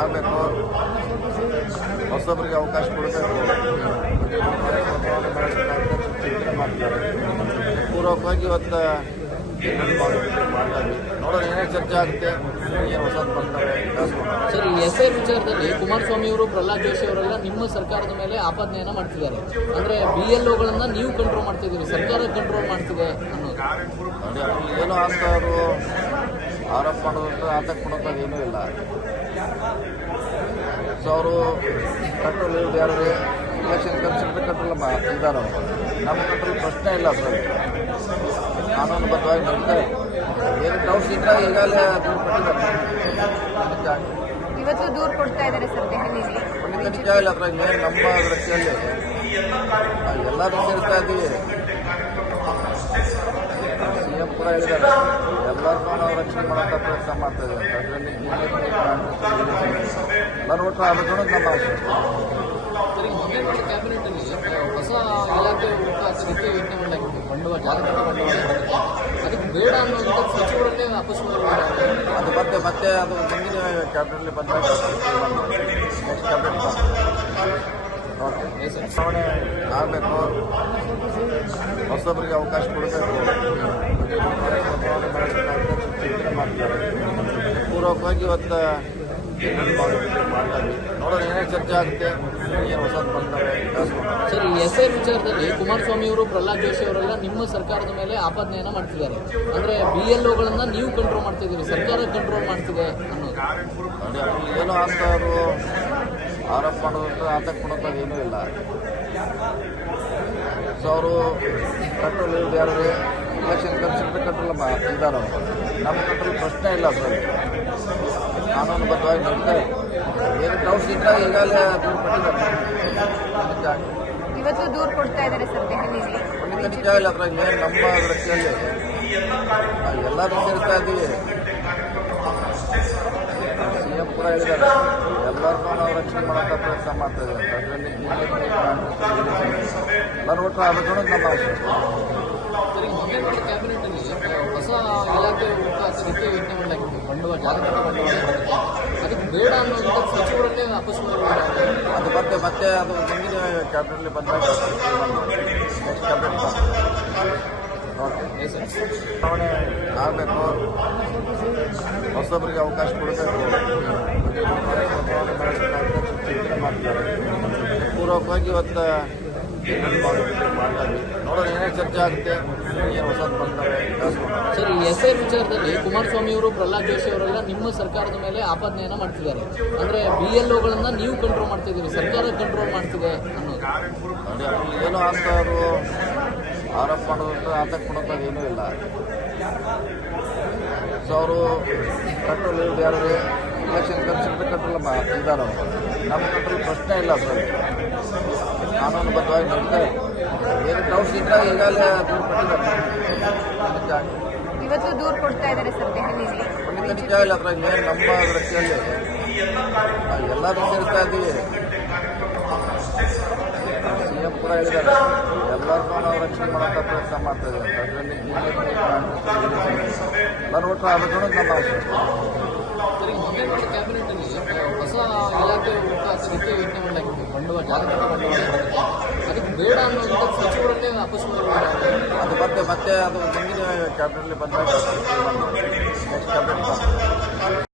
ಆಗಬೇಕು, ಹೊಸೊಬ್ಬರಿಗೆ ಅವಕಾಶ ಕೊಡಬೇಕು, ಚಿಂತನೆ ಮಾಡ್ತಾರೆ. ಪೂರ್ವಕವಾಗಿ ಇವತ್ತು ನೋಡೋಣ ಏನೇ ಚರ್ಚೆ ಆಗುತ್ತೆ, ಏನು ಹೊಸದು ಬರ್ತಾರೆ. ಸರ್, ಈ ಎಸ್ಐ ವಿಚಾರದಲ್ಲಿ ಕುಮಾರಸ್ವಾಮಿ ಅವರು, ಪ್ರಹ್ಲಾದ್ ಜೋಶಿ ಅವರೆಲ್ಲ ನಿಮ್ಮ ಸರ್ಕಾರದ ಮೇಲೆ ಆಪಾದನೆಯನ್ನ ಮಾಡ್ತಿದ್ದಾರೆ. ಅಂದ್ರೆ BLOಗಳನ್ನ ನೀವು ಕಂಟ್ರೋಲ್ ಮಾಡ್ತಿದ್ದೀರಿ, ಸರ್ಕಾರ ಕಂಟ್ರೋಲ್ ಮಾಡ್ತಿದೆ ಅನ್ನೋದು. ನೋಡಿ, ಅಲ್ಲಿ ಏನೋ ಅಂತ ಅವರು ಆರೋಪ ಮಾಡೋದಂತ ಆತಂಕ ಪಡೋದು ಏನೂ ಇಲ್ಲ. ಸೊ ಅವರು ಕಂಟ್ರೋಲ್ ಯಾರು ಇಲೆಕ್ಷನ್ ಕಮಿಷನ್ ಕಂಟ್ರೋಲ್ ಇದ್ದಾರೆ. ನಮ್ಮ ಕಂಟ್ರೋಲ್ ಪ್ರಶ್ನೆ ಇಲ್ಲ ಸರ್, ಕಾನೂನುಬದ್ಧವಾಗಿ ನಡೀತಾರೆ. ಏನು ಡೌಟ್ಸ್ ಇದ್ದರೆ ಈಗಾಗಲೇ ದೂರು ಕೊಟ್ಟಿದ್ದಾರೆ. ಇವತ್ತು ದೂರು ಕೊಡ್ತಾ ಇದ್ದಾರೆ ಸರ್ ದೆಹಲಿಯಲ್ಲಿ. ನಿಜ ಇಲ್ಲ ಅದ್ರಾಗ ಏನು ನಮ್ಮ ದೃಷ್ಟಿಯಲ್ಲಿ ಎಲ್ಲರೂ ಸೇರ್ತಾ ಇದ್ದೀವಿ. CM ಕೂಡ ಹೇಳಿದ್ದಾರೆ, ಎಲ್ಲರಿಗೂ ನಾವು ರಕ್ಷಣೆ ಮಾಡೋಂಥ ಪ್ರಯತ್ನ ಮಾಡ್ತಾ ಇದ್ದೀವಿ. ಅದರಲ್ಲಿ ಎಲ್ಲರೂ ಒಟ್ಟು ಅದಕ್ಕೂ ನಮ್ಮ ಆಸೆ. ಕ್ಯಾಬಿನೆಟ್ ಅಲ್ಲಿ ಹೊಸ ಇಲಾಖೆ ಹುಟ್ಟಾಕೋದಕ್ಕೆ ಯೋಚನೆ ಮಾಡಲಾಗಿದೆ. ಬಂಡವಾಳ, ಜಾಗತಿಕ ಬಂಡವಾಳ ಅದಕ್ಕೆ ಬೇಡ ಅನ್ನೋದು ಸಚಿವರನ್ನೇ ಅದು ಮತ್ತೆ ಅದು ಮುಂದಿನ ಕ್ಯಾಬಿನೆಟ್ಲಿ ಬಂದಾಗ ನೆಕ್ಸ್ಟ್ ಕ್ಯಾಬಿನೆಟ್ ಚುನಾವಣೆ ಆಗಬೇಕು, ಹೊಸೊಬ್ಬರಿಗೆ ಅವಕಾಶ ಕೊಡಬೇಕು, ಚಿಂತನೆ ಮಾಡ್ತಾರೆ. ಪೂರ್ವಕವಾಗಿ ಇವತ್ತು ನೋಡೋಣ ಏನೇ ಚರ್ಚೆ ಆಗುತ್ತೆ, ಏನು ಹೊಸದು ಬರ್ತಾರೆ. ಸರ್, ಈ ಎಸ್ಐ ವಿಚಾರದಲ್ಲಿ ಕುಮಾರಸ್ವಾಮಿ ಅವರು, ಪ್ರಹ್ಲಾದ್ ಜೋಶಿ ಅವರೆಲ್ಲ ನಿಮ್ಮ ಸರ್ಕಾರದ ಮೇಲೆ ಆಪಾದನೆಯನ್ನ ಮಾಡ್ತಿದ್ದಾರೆ. ಅಂದ್ರೆ BLOಗಳನ್ನ ನೀವು ಕಂಟ್ರೋಲ್ ಮಾಡ್ತಿದ್ದೀರಿ, ಸರ್ಕಾರ ಕಂಟ್ರೋಲ್ ಮಾಡ್ತಿದೆ ಅನ್ನೋದು. ನೋಡಿ, ಅಲ್ಲಿ ಏನೋ ಅಂತ ಅವರು ಆರೋಪ ಮಾಡೋದಂತ ಆತಂಕ ಪಡೋದು ಏನೂ ಇಲ್ಲ. ಸೊ ಅವರು ಕಂಟ್ರೋಲ್ ಯಾರು ಇಲೆಕ್ಷನ್ ಕಮಿಷನ್ ಕಂಟ್ರೋಲ್ ಇದ್ದಾರೆ. ನಮ್ಮ ಕಂಟ್ರೋಲ್ ಪ್ರಶ್ನೆ ಇಲ್ಲ ಸರ್, ಕಾನೂನುಬದ್ಧವಾಗಿ ನಡೀತಾರೆ. ಏನು ಡೌಟ್ಸ್ ಇದ್ದರೆ ಈಗಾಗಲೇ ದೂರು ಕೊಟ್ಟಿದ್ದಾರೆ. ಇವತ್ತು ದೂರು ಕೊಡ್ತಾ ಇದ್ದಾರೆ ಸರ್ ದೆಹಲಿಯಲ್ಲಿ. ನಿಜ ಇಲ್ಲ ಅದ್ರಾಗ ಏನು ನಮ್ಮ ದೃಷ್ಟಿಯಲ್ಲಿ ಎಲ್ಲರೂ ಸೇರ್ತಾ ಇದ್ದೀವಿ. CM ಕೂಡ ಹೇಳಿದ್ದಾರೆ, ಎಲ್ಲರಿಗೂ ನಾವು ರಕ್ಷಣೆ ಮಾಡೋಂಥ ಪ್ರಯತ್ನ ಮಾಡ್ತಾ ಇದ್ದೀವಿ. ಅದರಲ್ಲಿ ಎಲ್ಲರೂ ಒಟ್ಟು ಅದಕ್ಕೂ ನಮ್ಮ ಆಸೆ. ಕ್ಯಾಬಿನೆಟ್ ಅಲ್ಲಿ ಹೊಸ ಇಲಾಖೆ ಹುಟ್ಟಾಕೋದಕ್ಕೆ ಯೋಚನೆ ಮಾಡಲಾಗಿದೆ. ಬಂಡವಾಳ, ಜಾಗತಿಕ ಬಂಡವಾಳ ಅದಕ್ಕೆ ಬೇಡ ಅನ್ನೋದು ಸಚಿವರನ್ನೇ ಅದು ಮತ್ತೆ ಅದು ಮುಂದಿನ ಕ್ಯಾಬಿನೆಟ್ಲಿ ಬಂದಾಗ ನೆಕ್ಸ್ಟ್ ಕ್ಯಾಬಿನೆಟ್ ಚುನಾವಣೆ ಆಗಬೇಕು, ಹೊಸೊಬ್ಬರಿಗೆ ಅವಕಾಶ ಕೊಡಬೇಕು, ಚಿಂತನೆ ಮಾಡ್ತಾರೆ. ಪೂರ್ವಕವಾಗಿ ಇವತ್ತು ನೋಡೋಣ ಏನೇ ಚರ್ಚೆ ಆಗುತ್ತೆ, ಏನು ಹೊಸದು ಬರ್ತಾರೆ. ಸರ್, ಈ ಎಸ್ಐ ವಿಚಾರದಲ್ಲಿ ಕುಮಾರಸ್ವಾಮಿ ಅವರು, ಪ್ರಹ್ಲಾದ್ ಜೋಶಿ ಅವರೆಲ್ಲ ನಿಮ್ಮ ಸರ್ಕಾರದ ಮೇಲೆ ಆಪಾದನೆಯನ್ನ ಮಾಡ್ತಿದ್ದಾರೆ. ಅಂದ್ರೆ BLOಗಳನ್ನ ನೀವು ಕಂಟ್ರೋಲ್ ಮಾಡ್ತಿದ್ದೀರಿ, ಸರ್ಕಾರ ಕಂಟ್ರೋಲ್ ಮಾಡ್ತಿದೆ ಅನ್ನೋದು. ನೋಡಿ, ಅಲ್ಲಿ ಏನೋ ಅಂತ ಅವರು ಆರೋಪ ಮಾಡೋದಂತ ಆತಂಕ ಪಡೋದು ಏನೂ ಇಲ್ಲ. ಸೊ ಅವರು ಕಂಟ್ರೋಲ್ ಯಾರು ಇಲೆಕ್ಷನ್ ಕಮಿಷನ್ ಕಂಟ್ರೋಲ್ ಇದ್ದಾರೆ. ನಮ್ಮ ಕಂಟ್ರೋಲ್ ಪ್ರಶ್ನೆ ಇಲ್ಲ ಸರ್, ಕಾನೂನುಬದ್ಧವಾಗಿ ನಡೀತಾರೆ. ಏನು ಡೌಟ್ಸ್ ಇದ್ದರೆ ಈಗಾಗಲೇ ದೂರು ಕೊಟ್ಟಿದ್ದಾರೆ. ಇವತ್ತು ದೂರು ಕೊಡ್ತಾ ಇದ್ದಾರೆ ಸರ್ ದೆಹಲಿಯಲ್ಲಿ. ನಿಜ ಇಲ್ಲ ಅದ್ರಾಗ ಏನು ನಮ್ಮ ದೃಷ್ಟಿಯಲ್ಲಿ ಎಲ್ಲರೂ ಸೇರ್ತಾ ಇದ್ದೀವಿ. CM ಕೂಡ ಹೇಳಿದ್ದಾರೆ, ಎಲ್ಲರಿಗೂ ನಾವು ರಕ್ಷಣೆ ಮಾಡೋಂಥ ಪ್ರಯತ್ನ ಮಾಡ್ತಾ ಇದ್ದೀವಿ. ಅದರಲ್ಲಿ ಎಲ್ಲರೂ ಒಟ್ಟು ಅದಕ್ಕೂ ನಮ್ಮ ಆಸೆ. ಕ್ಯಾಬಿನೆಟ್ ಅಲ್ಲಿ ಹೊಸ ಇಲಾಖೆ ಹುಟ್ಟಾಕೋದಕ್ಕೆ ಯೋಚನೆ ಮಾಡಲಾಗಿದೆ. ಬಂಡವಾಳ, ಜಾಗತಿಕ ಬಂಡವಾಳ ಅದಕ್ಕೆ ಬೇಡ ಅನ್ನೋದು ಸಚಿವರನ್ನೇ ಅದು ಮತ್ತೆ ಅದು ಮುಂದಿನ ಕ್ಯಾಬಿನೆಟ್ಲಿ ಬಂದಾಗ ನೆಕ್ಸ್ಟ್ ಕ್ಯಾಬಿನೆಟ್